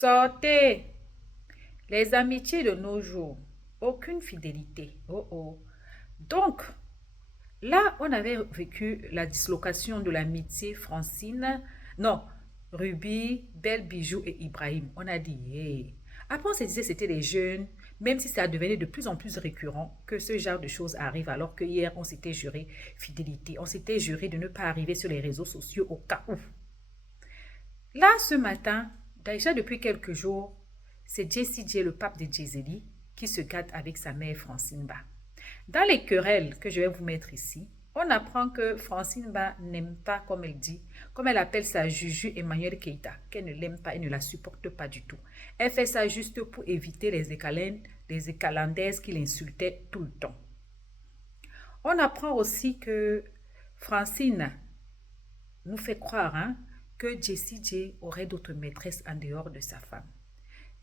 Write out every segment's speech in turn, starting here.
Sortez. Les amitiés de nos jours. Aucune fidélité. Oh oh. Donc, là, on avait vécu la dislocation de l'amitié Francine. Non, Ruby, Belle Bijou et Ibrahim. On a dit, hey. Après, on se disait que c'était les jeunes, même si ça devenait de plus en plus récurrent que ce genre de choses arrive, alors que hier, on s'était juré fidélité. On s'était juré de ne pas arriver sur les réseaux sociaux au cas où. Là, ce matin, déjà depuis quelques jours, c'est Jessie J, le pape de Jezeli, qui se gâte avec sa mère Francine Ba. Dans les querelles que je vais vous mettre ici, on apprend que Francine Ba n'aime pas, comme elle dit, comme elle appelle sa Juju Emmanuel Keita, qu'elle ne l'aime pas et ne la supporte pas du tout. Elle fait ça juste pour éviter les écalandaises qui l'insultaient tout le temps. On apprend aussi que Francine nous fait croire que Jessie J aurait d'autres maîtresses en dehors de sa femme.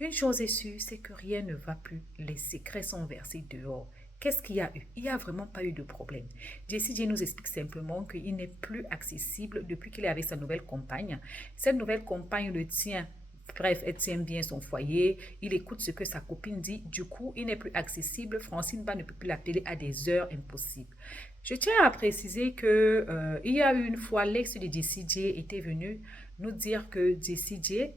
Une chose est sûre, c'est que rien ne va plus. Les secrets sont versés dehors. Qu'est-ce qu'il y a eu? Il n'y a vraiment pas eu de problème. Jessie J nous explique simplement qu'il n'est plus accessible depuis qu'il est avec sa nouvelle compagne. Cette nouvelle compagne le tient. Bref, elle tient bien son foyer, il écoute ce que sa copine dit, du coup, il n'est plus accessible, Francine Ba ne peut plus l'appeler à des heures impossibles. Je tiens à préciser que il y a eu une fois, l'ex de Jessie J était venu nous dire que Jessie J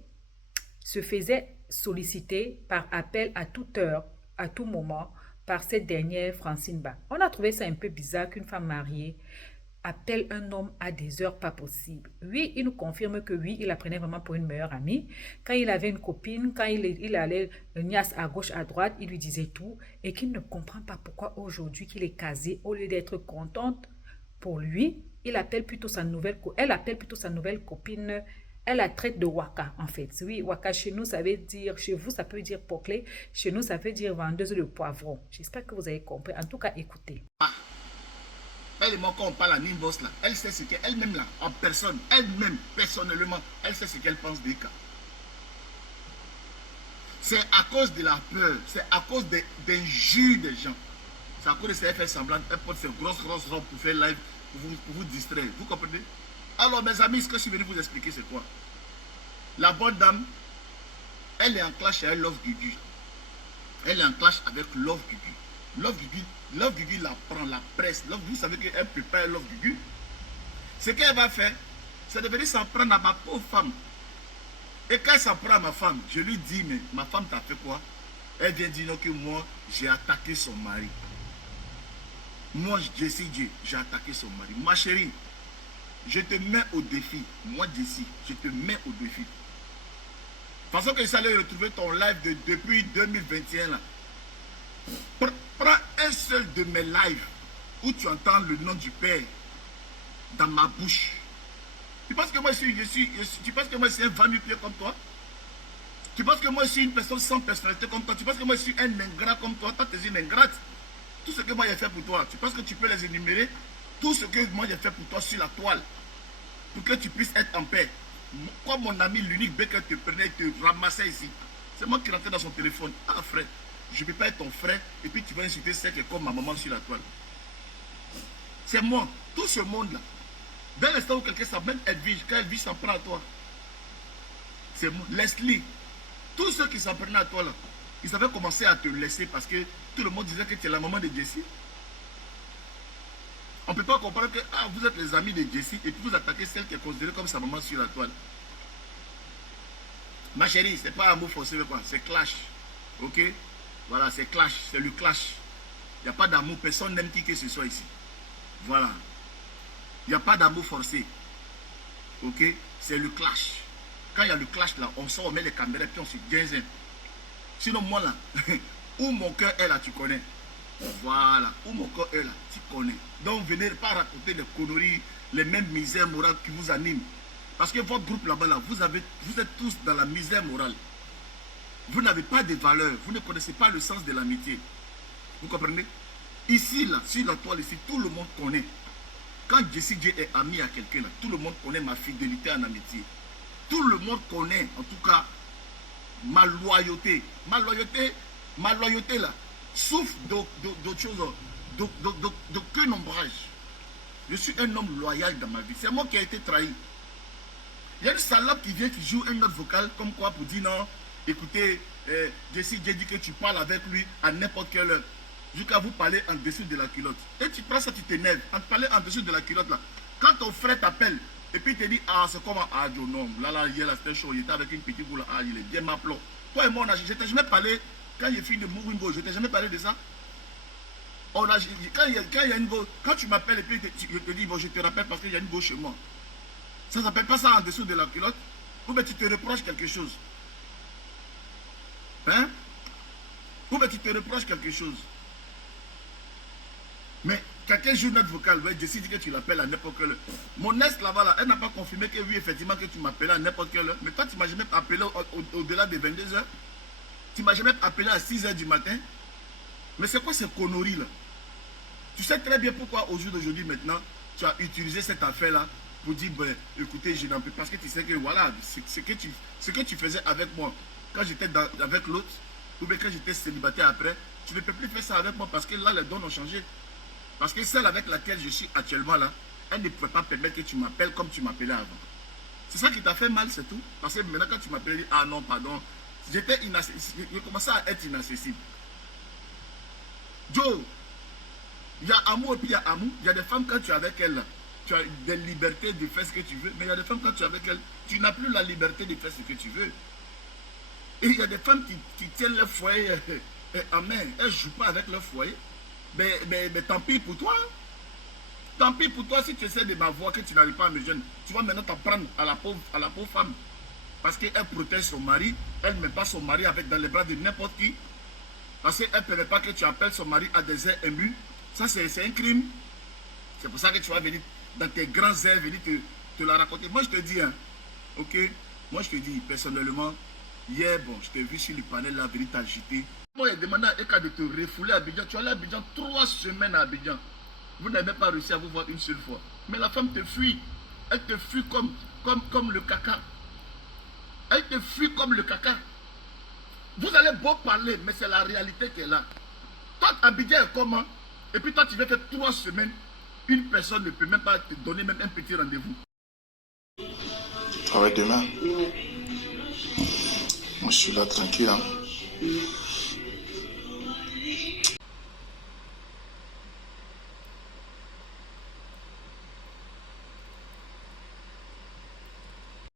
se faisait solliciter par appel à toute heure, à tout moment, par cette dernière Francine Ba. On a trouvé ça un peu bizarre qu'une femme mariée appelle un homme à des heures pas possibles. Oui, il nous confirme que oui, il la prenait vraiment pour une meilleure amie. Quand il avait une copine, quand il allait niasse à gauche, à droite, il lui disait tout et qu'il ne comprend pas pourquoi aujourd'hui qu'il est casé, au lieu d'être contente pour lui, elle appelle plutôt sa nouvelle copine. Elle la traite de Waka, en fait. Oui, Waka, chez nous, ça veut dire, chez vous, ça peut dire poclé. Chez nous, ça veut dire vendeuse de poivrons. J'espère que vous avez compris. En tout cas, écoutez. Elle et moi, quand on parle à Nimbos, là, elle sait ce qu'elle-même, là, en personne, elle-même, personnellement, elle sait ce qu'elle pense des cas. C'est à cause de la peur, c'est à cause des injures des gens. C'est à cause de ça qu'elle fait semblant, elle porte ses grosses robes pour faire live, pour vous distraire. Vous comprenez? Alors, mes amis, ce que je suis venu vous expliquer, c'est quoi? La bonne dame, elle est en clash avec Love Gugu. Elle est en clash avec Love Gugu. Love Gugu la prend, la presse. Vous savez qu'elle prépare Love Gugu. Ce qu'elle va faire, c'est de venir s'en prendre à ma pauvre femme. Et quand elle s'en prend à ma femme, je lui dis, mais ma femme t'a fait quoi? Elle vient dire non, que moi, j'ai attaqué son mari. Moi, Jessie J, j'ai attaqué son mari. Ma chérie, je te mets au défi. Moi, Jessie, je te mets au défi. De toute façon que j'allais retrouver ton live depuis 2021 là. Prends un seul de mes lives où tu entends le nom du Père dans ma bouche. Tu penses que moi tu penses que moi je suis un va-nu-pied comme toi? Tu penses que moi je suis une personne sans personnalité comme toi? Tu penses que moi je suis un ingrat comme toi? Toi tu es une ingrate. Tout ce que moi j'ai fait pour toi, tu penses que tu peux les énumérer? Tout ce que moi j'ai fait pour toi sur la toile, pour que tu puisses être en paix. Comme mon ami l'unique Baker te prenait, te ramassait ici. C'est moi qui rentrais dans son téléphone. Ah frère, je ne peux pas être ton frère et puis tu vas insulter celle qui est comme ma maman sur la toile. C'est moi, tout ce monde-là. Dès l'instant où quelqu'un s'appelle Edwige, quand Edwige s'en prend à toi, c'est moi. Leslie, tous ceux qui s'en prenaient à toi là, ils avaient commencé à te laisser parce que tout le monde disait que tu es la maman de Jessie. On ne peut pas comprendre que vous êtes les amis de Jessie et puis vous attaquez celle qui est considérée comme sa maman sur la toile. Ma chérie, c'est pas amour forcé, c'est clash. Ok? Voilà, c'est clash, c'est le clash. Il n'y a pas d'amour, personne n'aime qui que ce soit ici. Voilà. Il n'y a pas d'amour forcé. Ok? C'est le clash. Quand il y a le clash là, on sort, on met les caméras et puis on se gagne. Sinon, moi là, où mon cœur est là, tu connais. Voilà. Où mon cœur est là, tu connais. Donc, venez pas raconter les conneries, les mêmes misères morales qui vous animent. Parce que votre groupe là-bas, là, vous êtes tous dans la misère morale. Vous n'avez pas de valeur. Vous ne connaissez pas le sens de l'amitié. Vous comprenez? Ici, là, sur la toile, ici, tout le monde connaît. Quand Jessie J est ami à quelqu'un, tout le monde connaît ma fidélité en amitié. Tout le monde connaît, en tout cas, ma loyauté. Ma loyauté là, souffre d'autre chose, d'aucun ombrage. Je suis un homme loyal dans ma vie. C'est moi qui ai été trahi. Il y a une salope qui vient, qui joue un autre vocal, comme quoi pour dire non, écoutez, Jessie, j'ai dit que tu parles avec lui à n'importe quelle heure. Jusqu'à vous parler en dessous de la culotte. Et tu prends ça, tu t'énerves. En te parler en dessous de la culotte là. Quand ton frère t'appelle, et puis il te dit, ah, c'est comment? Ah, Joe, non, là, hier, là, c'était chaud. Il était avec une petite boule. Ah, il est bien ma plomb. Toi et moi, on a, je t'ai jamais parlé, quand il est fini de Mouringo, je t'ai jamais parlé de ça. On a, quand il y a une go, quand tu m'appelles et puis je te dis, bon, je te rappelle parce qu'il y a une go chez moi. Ça ne s'appelle pas ça en dessous de la culotte. Ou bien tu te reproches quelque chose. Hein? Ou bien tu te reproches quelque chose. Mais quelqu'un joue notre vocal, ouais, Jessie dit que tu l'appelles à n'importe quelle heure. Mon ex là-bas, là, elle n'a pas confirmé que oui, effectivement, que tu m'appelais à n'importe quelle heure. Mais toi, tu ne m'as jamais appelé au-delà de 22 h. Tu ne m'as jamais appelé à 6 h du matin. Mais c'est quoi ces conneries là? Tu sais très bien pourquoi au jour d'aujourd'hui maintenant, tu as utilisé cette affaire-là pour dire, ben, écoutez, je n'en peux pas. Parce que tu sais que voilà, ce que tu faisais avec moi, quand j'étais avec l'autre, ou bien quand j'étais célibataire après, tu ne peux plus faire ça avec moi parce que là, les dons ont changé. Parce que celle avec laquelle je suis actuellement là, elle ne pouvait pas permettre que tu m'appelles comme tu m'appelais avant. C'est ça qui t'a fait mal, c'est tout. Parce que maintenant, quand tu m'appelles, ah non, pardon, j'ai commencé à être inaccessible. Joe, il y a amour et puis il y a amour. Il y a des femmes, quand tu es avec elles, là, tu as des libertés de faire ce que tu veux. Mais il y a des femmes, quand tu es avec elles, tu n'as plus la liberté de faire ce que tu veux. Et il y a des femmes qui tiennent leur foyer en main. Elles ne jouent pas avec leur foyer. Mais tant pis pour toi. Tant pis pour toi si tu essaies de m'avoir que tu n'arrives pas à me jeûner. Tu vas maintenant t'en prendre à la pauvre femme. Parce qu'elle protège son mari. Elle ne met pas son mari dans les bras de n'importe qui. Parce qu'elle ne permet pas que tu appelles son mari à des heures émues. Ça, c'est un crime. C'est pour ça que tu vas venir dans tes grands airs, venir te la raconter. Moi, je te dis, hein, ok? Moi, je te dis, personnellement, hier, bon, je t'ai vu sur le panel là, venir t'agiter. Moi, il a demandé à Eka de te refouler à Abidjan. Tu es allé à Abidjan 3 semaines à Abidjan. Vous n'avez même pas réussi à vous voir une seule fois. Mais la femme te fuit. Elle te fuit comme le caca. Elle te fuit comme le caca. Vous allez beau parler, mais c'est la réalité qui est là. Toi, Abidjan est comment? Et puis toi, tu veux faire 3 semaines. Une personne ne peut même pas te donner même un petit rendez-vous. Tu travailles demain? Moi, je suis là tranquille. Hein?